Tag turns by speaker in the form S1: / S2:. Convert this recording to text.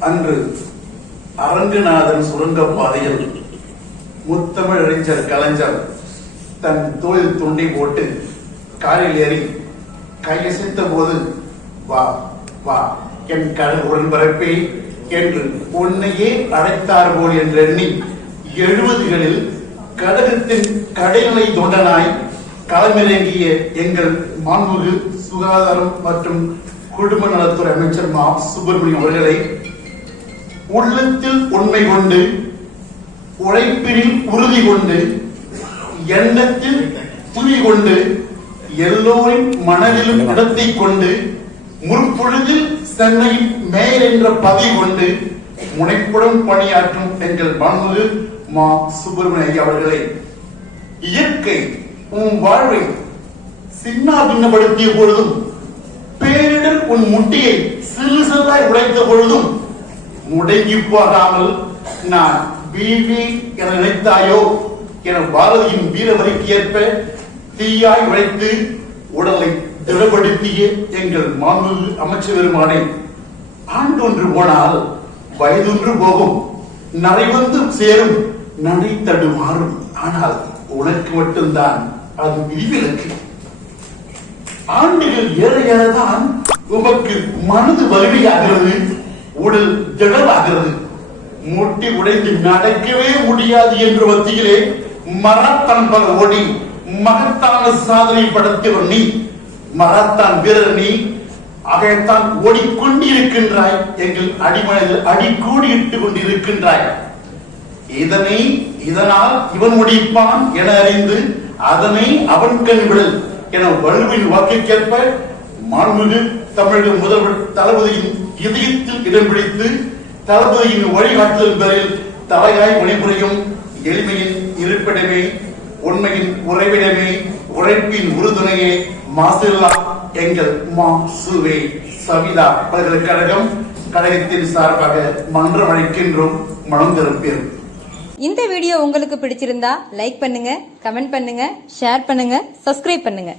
S1: அன்று அரங்கநாதன் சுரங்கம் பாதையில் முத்தமிழ் அறிஞர் கலைஞர் தன் தோழில் துண்டி போட்டு காலில் ஏறி கையசைத்த போது வா வா என் கடல் உடன்பரப்பே என்று உன்னையே அழைத்தார் போல் என்று எண்ணி எழுபதுகளில் கடகத்தின் கடைநிலை தொண்டனாய் களமிறங்கிய எங்கள் மாண்புகு சுகாதாரம் மற்றும் குடும்ப நலத்துறை அமைச்சர் மா. சுப்பிரமணியம் அவர்களை உள்ளத்தில் உண்மை கொண்டு உழைப்பினில் உறுதி கொண்டு எண்ணத்தில் துணி கொண்டு எல்லோரின் மனதிலும் நடத்தி கொண்டு முற்பொழுதில் சென்னை மேல் என்ற பதவி கொண்டு முனைப்புடன் பணியாற்றும் எங்கள் மாண்புமிகு மா சுப்பிரமணிய ஐயா இயற்கை உன் வாழ்வை சின்னா பின்னப்படுத்திய பொழுதும் பேரிடர் உன் முட்டியை சிறு சிறுதாய் உடைத்த பொழுதும் முடங்கி போகாமல் நான் பிபி என நினைத்தாயோ என பாரதியின் வீரவரிக்கு ஏற்ப தீயாய் உழைத்து உடலை திடப்படுத்திய எங்கள் மாண்பு அமைச்சர் பெருமானை ஆண்டொன்று போனால் வயதொன்று போகும் நரைவந்து சேரும் நடை தடுமாறும். ஆனால் உனக்கு மட்டும்தான் அது விதிவிலக்கு. ஆண்டுகள் ஏற ஏறதான் உமக்கு மனது வலிமையாகிறது. உடல் திடமாகிறது முட்டி உடைந்து நடக்கவே முடியாது என்ற மத்தியிலே மரத்தான் பல ஓடி மகத்தான சாதனை படைத்தவர் நீ. மரத்தான் வீரர் நீ. அதைத்தான் ஓடிக்கொண்டிருக்கின்றாய். எங்கள் அடிமனையில் கூடி இட்டுக் கொண்டிருக்கின்றாய். இதனை இதனால் இவன் முடிப்பான் என அறிந்து அதனை அவன் கண் விடல் என வலுவின் வாக்கிற்கேற்ப மாண்புமிகு தமிழக முதல்வர் தளபதியின் இதயத்தில் இடம் பிடித்து தளபதியின் வழிகாட்டுதல் பேரில் தலையாய் பணிபுரியும் எளிமையின் இருப்பிடமே உண்மையின் உறைவிடமே உழைப்பின் உறுதுணையே மாசில்லா எங்கள் மா சுவே. சவிதா பல்கலைக்கழகம் கழகத்தின் சார்பாக மன்றம் அழைக்கின்றோம் மனம் திறப்பேன்
S2: இந்த வீடியோ உங்களுக்கு பிடிச்சிருந்தா லைக் பண்ணுங்க கமெண்ட் பண்ணுங்க ஷேர் பண்ணுங்க சப்ஸ்கிரைப் பண்ணுங்க.